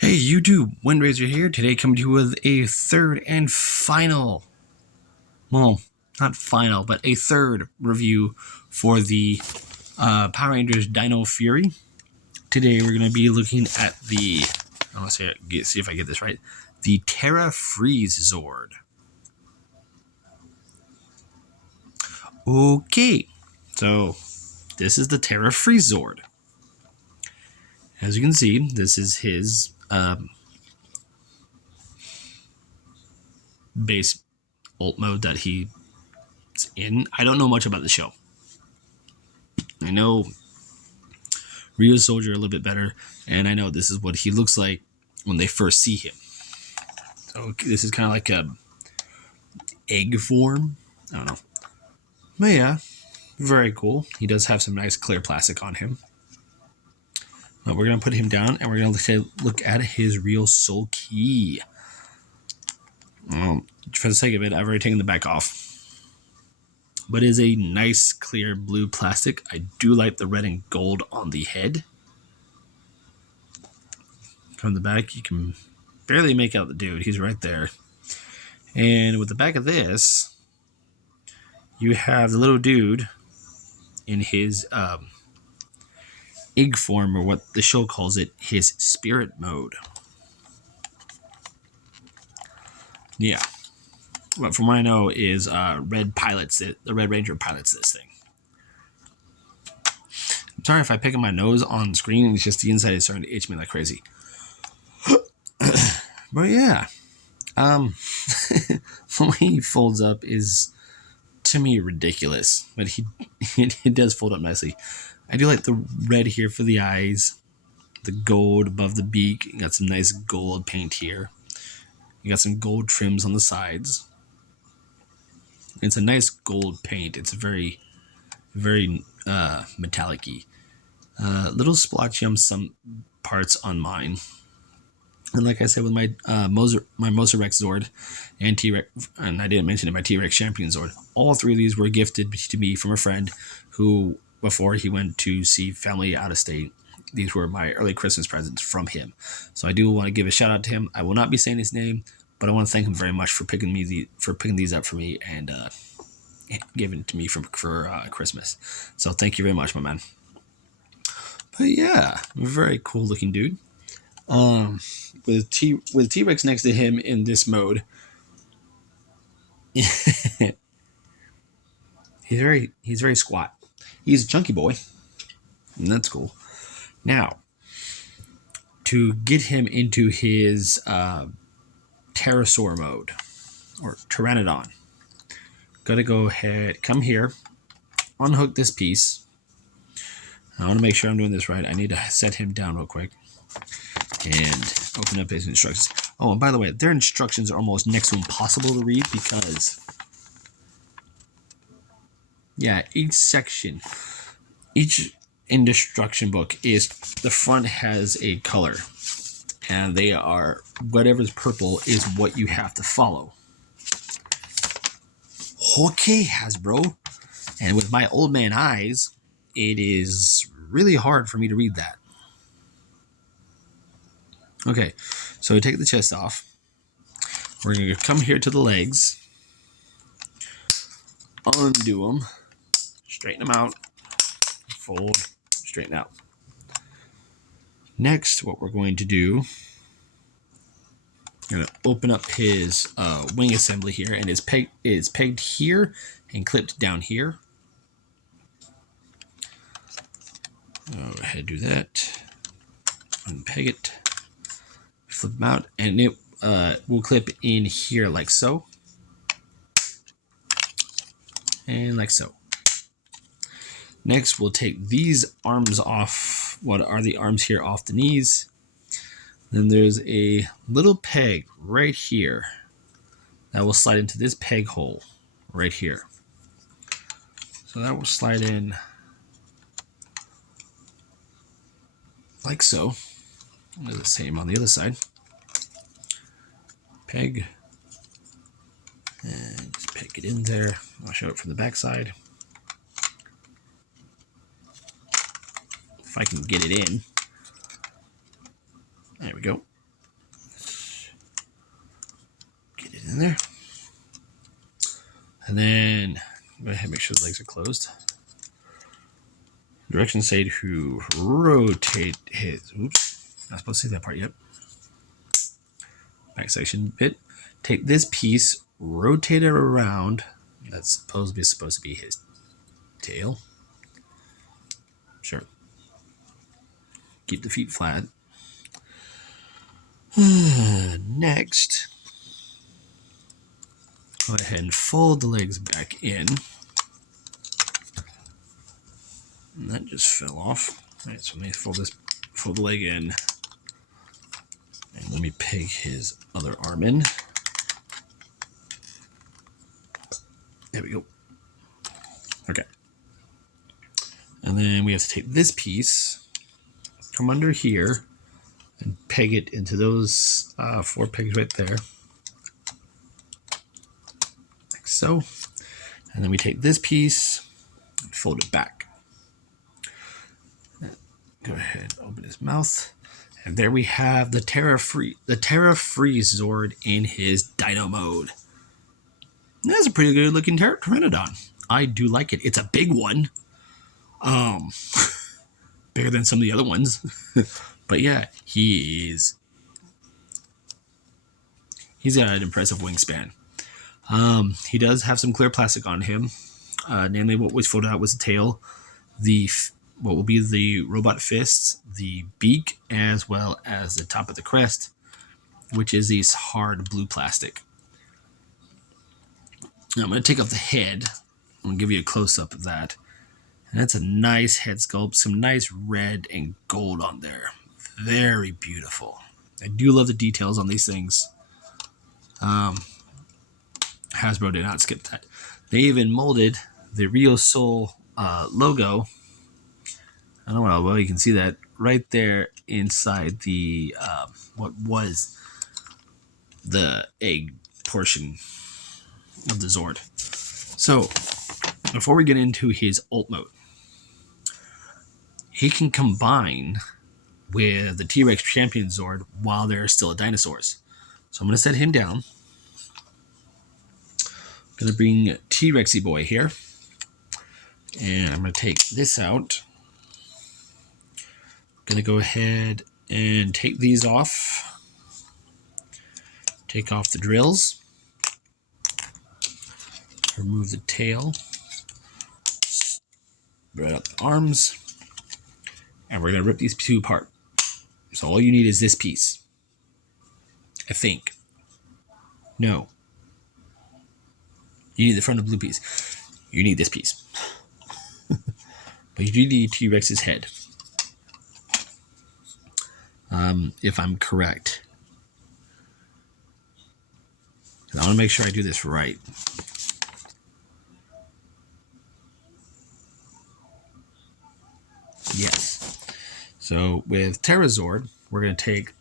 Hey YouTube, Windraiser here. Today coming to you with a third and final, well, not final, but a third review for the Power Rangers Dino Fury. Today we're going to be looking at the, let's see if I get this right, the Terra Freeze Zord. Okay, so this is the Terra Freeze Zord. As you can see, this is his base ult mode that he's in. I don't know much about the show. I know Rio's Soldier a little bit better, and I know this is what he looks like when they first see him. So this is kind of like a egg form. I don't know. But yeah, very cool. He does have some nice clear plastic on him. But we're going to put him down, and we're going to look at his real soul key. For the sake of it, I've already taken the back off. But it is a nice clear blue plastic. I do like the red and gold on the head. From the back, you can barely make out the dude. He's right there. And with the back of this, you have the little dude in his egg form, or what the show calls it, his spirit mode. Yeah. But from what I know is Red pilots it. The Red Ranger pilots this thing. I'm sorry if I pick up my nose on screen. It's just the inside is starting to itch me like crazy. But yeah. The way he folds up is, to me, ridiculous. But it does fold up nicely. I do like the red here for the eyes. The gold above the beak. You got some nice gold paint here. You got some gold trims on the sides. It's a nice gold paint. It's very, very metallic-y. Little splotchy on some parts on mine. And like I said, with my Moser Rex Zord and T-Rex, and I didn't mention it, my T-Rex Champion Zord, all three of these were gifted to me from a friend who, before he went to see family out of state, these were my early Christmas presents from him. So I do want to give a shout out to him. I will not be saying his name, but I want to thank him very much for picking these up for me and giving it to me for Christmas. So thank you very much, my man. But yeah, very cool looking dude. With T-Rex next to him in this mode, he's very squat. He's a chunky boy, and that's cool. Now, to get him into his pterosaur mode, or pteranodon, gotta go ahead, come here, unhook this piece. I want to make sure I'm doing this right. I need to set him down real quick and open up his instructions. Oh, and by the way, their instructions are almost next to impossible to read because, yeah, each instruction book is, the front has a color, and they are, whatever's purple is what you have to follow. Okay, Hasbro. And with my old man eyes, it is really hard for me to read that. Okay, so we take the chest off. We're going to come here to the legs. Undo them. Straighten them out. Fold. Straighten out. Next, what we're going to do, I'm going to open up his wing assembly here, and it's pegged here and clipped down here. Go ahead, do that. Unpeg it. Flip them out, and it will clip in here like so. And like so. Next, we'll take these arms off. What are the arms here off the knees? Then there's a little peg right here that will slide into this peg hole right here. So that will slide in like so. Do the same on the other side. Peg. And just peg it in there. I'll show it from the back side. If I can get it in. There we go. in there. And then go ahead and make sure the legs are closed. Directions say to rotate his, oops, not supposed to say that part yet. Back section bit. Take this piece, rotate it around. That's supposed to be his tail. Sure. Keep the feet flat. Next, go ahead and fold the legs back in. And that just fell off. All right, so let me fold the leg in. And let me peg his other arm in. There we go. Okay. And then we have to take this piece, come under here, and peg it into those 4 pegs right there. Like so. And then we take this piece and fold it back. Go ahead, open his mouth. And there we have the Terra Freeze Zord in his Dino mode. That's a pretty good looking Pteranodon. I do like it. It's a big one. Bigger than some of the other ones. But yeah, he's got an impressive wingspan. He does have some clear plastic on him. Namely, what was folded out was the tail, what will be the robot fists, the beak, as well as the top of the crest, which is these hard blue plastic. Now I'm going to take off the head. I'm going to give you a close-up of that. And that's a nice head sculpt, some nice red and gold on there. Very beautiful. I do love the details on these things. Hasbro did not skip that. They even molded the Rio Soul logo. I don't know well you can see that right there inside the what was the egg portion of the Zord. So before we get into his ult mode, he can combine with the T-Rex Champion Zord while they're still dinosaurs. So I'm going to set him down. I'm going to bring T-Rexy boy here. And I'm going to take this out. I'm going to go ahead and take these off. Take off the drills. Remove the tail. Spread out the arms. And we're going to rip these two apart. So all you need is this piece. I think. No. You need the front of the blue piece. You need this piece. But you do need T-Rex's head. If I'm correct. I want to make sure I do this right. Yes. So with Terrazord, we're going to take,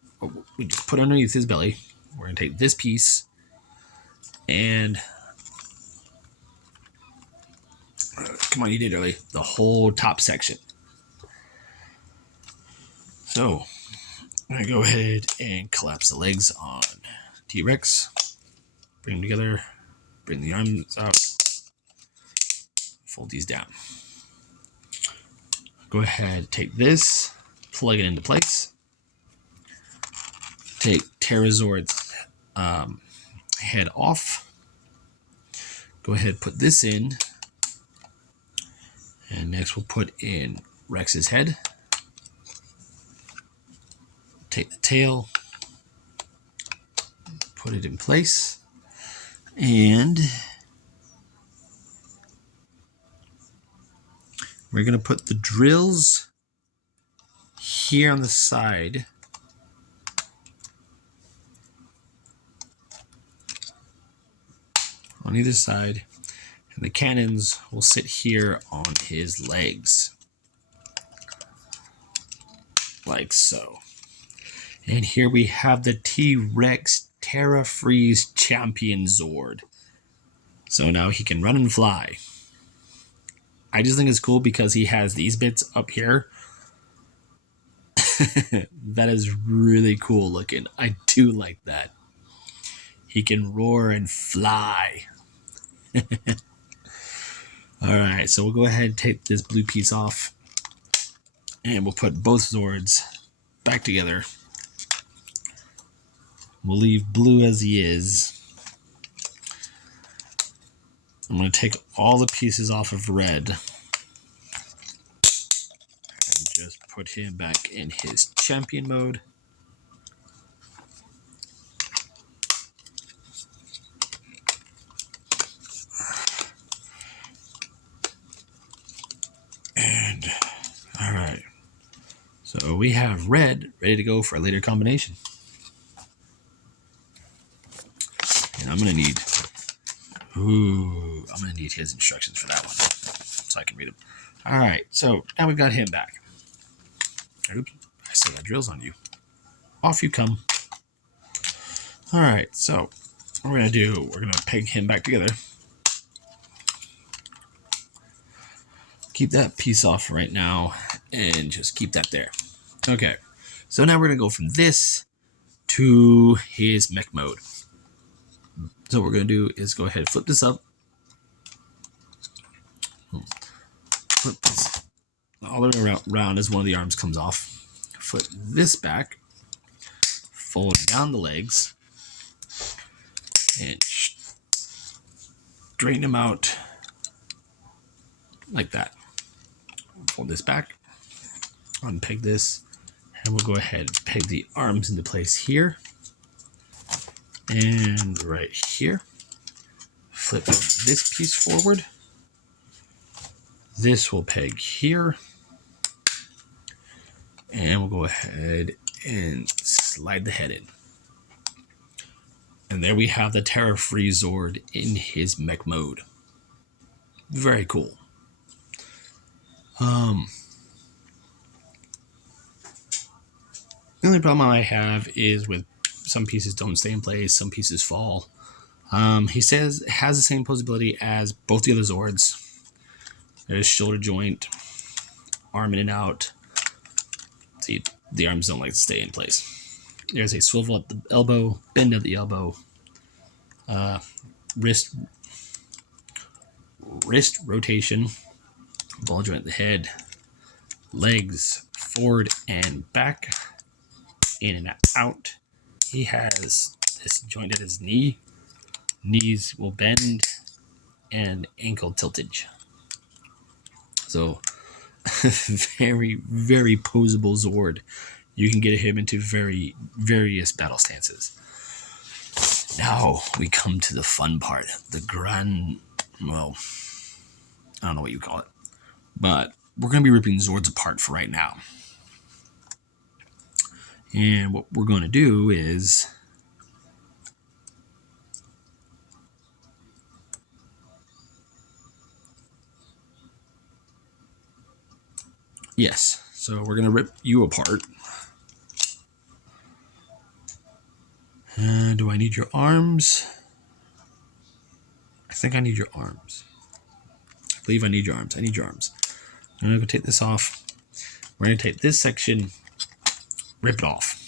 we just put underneath his belly. We're going to take this piece and come on, you did early. The whole top section. So I'm going to go ahead and collapse the legs on T-Rex. Bring them together. Bring the arms out. Fold these down. Go ahead, take this, plug it into place. Take Terrazord's head off. Go ahead, put this in. And next we'll put in Rex's head. Take the tail. Put it in place. And we're going to put the drills here on the side. On either side. And the cannons will sit here on his legs. Like so. And here we have the T-Rex Terra Freeze Champion Zord. So now he can run and fly. I just think it's cool because he has these bits up here. That is really cool looking. I do like that. He can roar and fly. Alright, so we'll go ahead and take this blue piece off. And we'll put both Zords back together. We'll leave blue as he is. I'm going to take all the pieces off of red. And just put him back in his champion mode. And, alright. So we have red ready to go for a later combination. And I'm going to need his instructions for that one, so I can read them. All right, so now we've got him back. Oops, I still got drills on you. Off you come. All right, so what we're going to do, we're going to peg him back together. Keep that piece off right now, and just keep that there. Okay, so now we're going to go from this to his mech mode. So what we're going to do is go ahead and flip this up. Flip this all the way around as one of the arms comes off. Flip this back. Fold down the legs. And straighten them out like that. Fold this back. Unpeg this. And we'll go ahead and peg the arms into place here. And right here. Flip this piece forward. This will peg here. And we'll go ahead and slide the head in. And there we have the Terra-free Zord in his mech mode. Very cool. The only problem I have is with some pieces don't stay in place, some pieces fall. He says it has the same posability as both the other Zords. There's shoulder joint, arm in and out. See, the arms don't like to stay in place. There's a swivel at the elbow, bend at the elbow, wrist rotation, ball joint at the head, legs forward and back, in and out. He has this joint at his knee. Knees will bend, and ankle tiltage. So, very, very posable Zord. You can get him into various battle stances. Now we come to the fun part. The well, I don't know what you call it. But we're going to be ripping Zords apart for right now. And what we're going to do is... Yes, so we're going to rip you apart. Do I need your arms? I think I need your arms. I believe I need your arms. I need your arms. I'm going to go take this off. We're going to take this section, rip it off.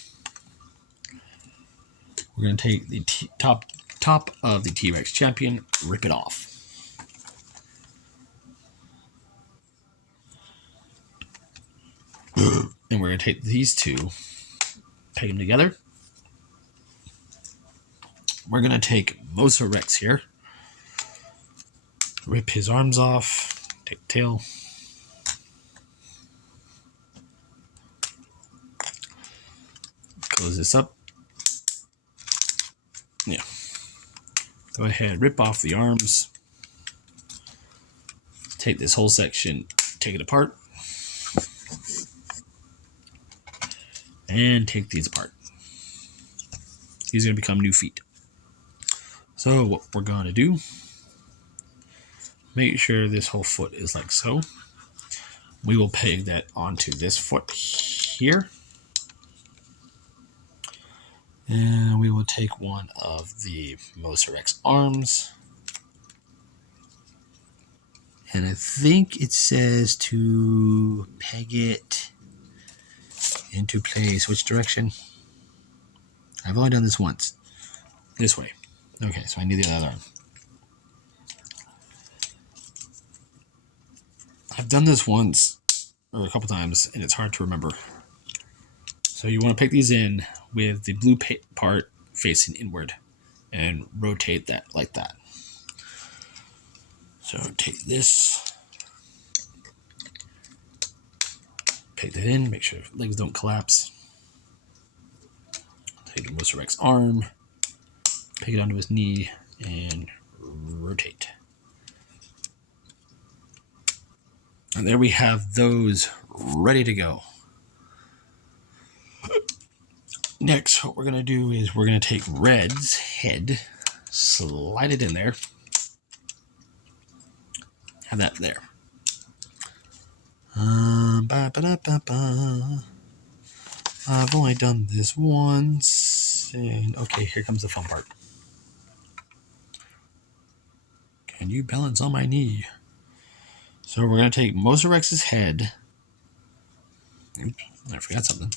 We're going to take the top of the T-Rex champion, rip it off. And we're going to take these two, peg them together. We're going to take Mosa Rex here, rip his arms off, take the tail. Close this up. Yeah. Go ahead, rip off the arms. Take this whole section, take it apart. And take these apart. These are going to become new feet. So what we're going to do, make sure this whole foot is like so. We will peg that onto this foot here. And we will take one of the Mosa Rex arms. And I think it says to peg it into place. Which direction? I've only done this once. This way. Okay, so I need the other arm. I've done this once, or a couple times, and it's hard to remember. So you want to pick these in with the blue part facing inward and rotate that like that. So take this, pick that in, make sure legs don't collapse. Take the Mr. Rex arm, pick it onto his knee, and rotate. And there we have those ready to go. Next, what we're going to do is we're going to take Red's head, slide it in there, have that there. I've only done this once, and okay, here comes the fun part. Can you balance on my knee? So we're going to take Mozarex's head. Oops, I forgot something.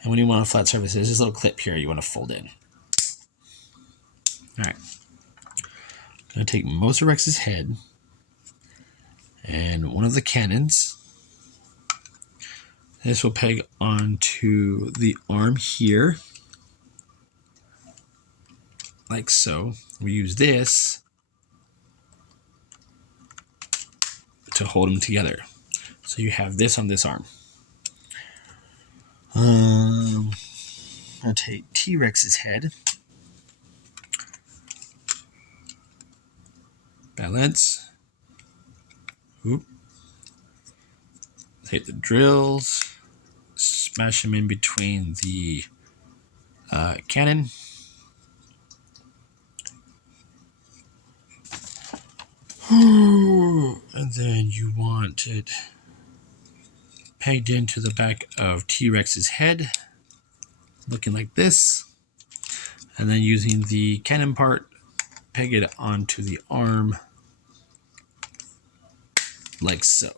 And when you want a flat surface, there's this little clip here you want to fold in. All right. I'm going to take Mozarex's head and one of the cannons. This will peg onto the arm here, like so. We use this to hold them together. So you have this on this arm. I'll take T-Rex's head. Balance. Oop. Take the drills. Smash them in between the cannon. And then you want it pegged into the back of T-Rex's head, looking like this. And then using the cannon part, peg it onto the arm, like so.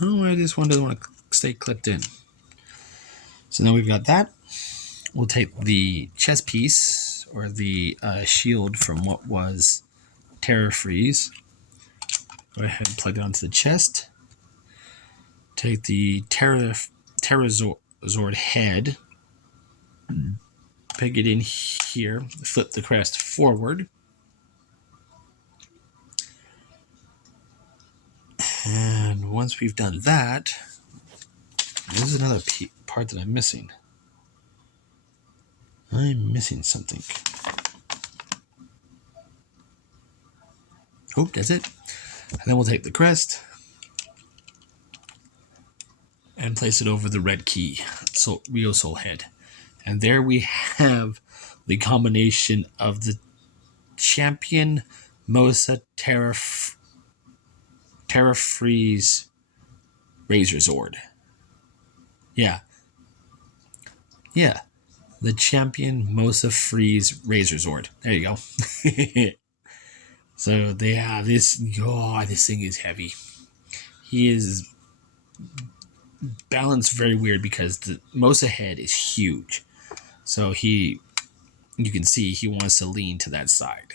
Oh, this one doesn't want to stay clipped in. So now we've got that. We'll take the chest piece, or the shield from what was Terror Freeze. Go ahead and plug it onto the chest. Take the Terror Zord head, peg it in here, flip the crest forward. And once we've done that, there's another part that I'm missing. I'm missing something. Oh, that's it. And then we'll take the crest and place it over the red key, so Rio Soul head. And there we have the combination of the champion Mosa Terra Freeze Razor Zord. Yeah. The champion Mosa Freeze Razor Zord. There you go. So they have this. Oh, this thing is heavy. He is balanced very weird because the Mosa head is huge. So you can see he wants to lean to that side.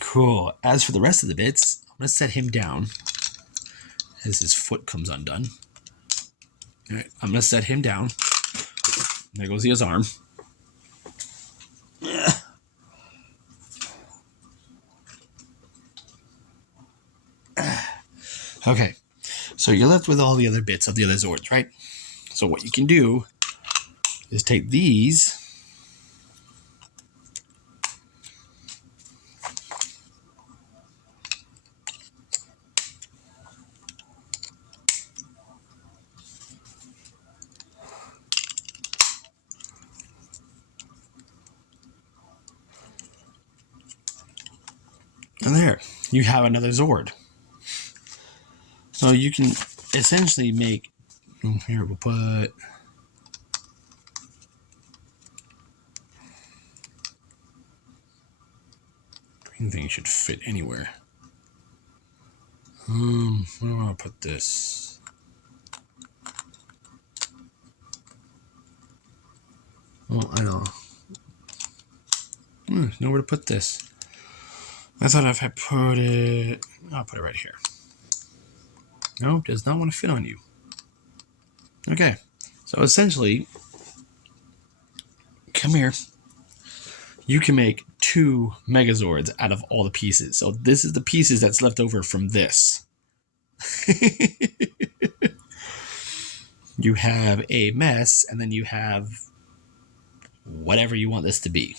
Cool. As for the rest of the bits, I'm gonna set him down as his foot comes undone. All right, I'm gonna set him down. There goes his arm. Okay, so you're left with all the other bits of the other Zords, right? So what you can do is take these and there you have another Zord. So you can essentially make, here we'll put, Anything should fit anywhere. Where do I want to put this? Oh, I know. Nowhere to put this. I thought if I put it... I'll put it right here. No, does not want to fit on you. Okay. So essentially, come here. You can make 2 Megazords out of all the pieces. So this is the pieces that's left over from this. You have a mess, and then you have whatever you want this to be.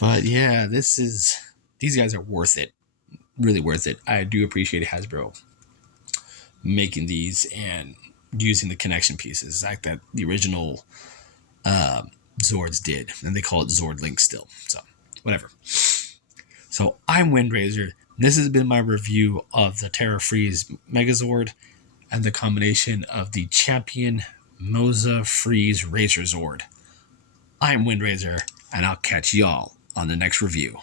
But yeah, these guys are worth it. Really worth it. I do appreciate Hasbro making these and using the connection pieces like that the original Zords did. And they call it Zord Link still. So, whatever. So, I'm Windraiser. This has been my review of the Terra Freeze Megazord and the combination of the Champion Moza Freeze Razor Zord. I'm Windraiser, and I'll catch y'all on the next review.